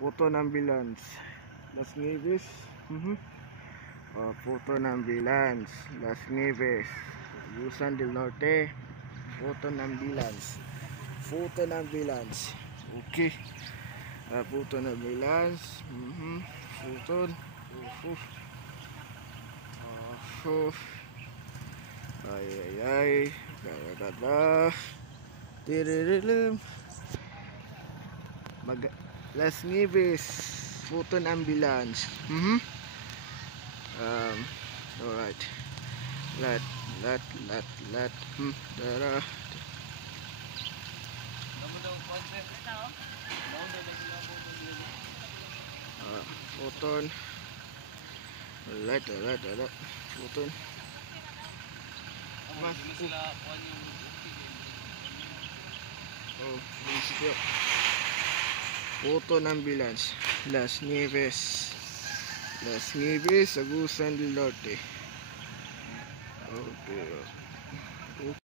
Puerto Ambulance, Las Nieves. Puerto Ambulance, Las Nieves, Agusan del Norte, Puerto Ambulance, okay. Puerto Ambulance, Puerto, ay, gada, tiririm, Las Nieves, Puerto Ambulance, alright, let, tara. Puton, alright, Puton. Mas, Puton Ambulance, Las Nieves, Agusan del Norte. Okay.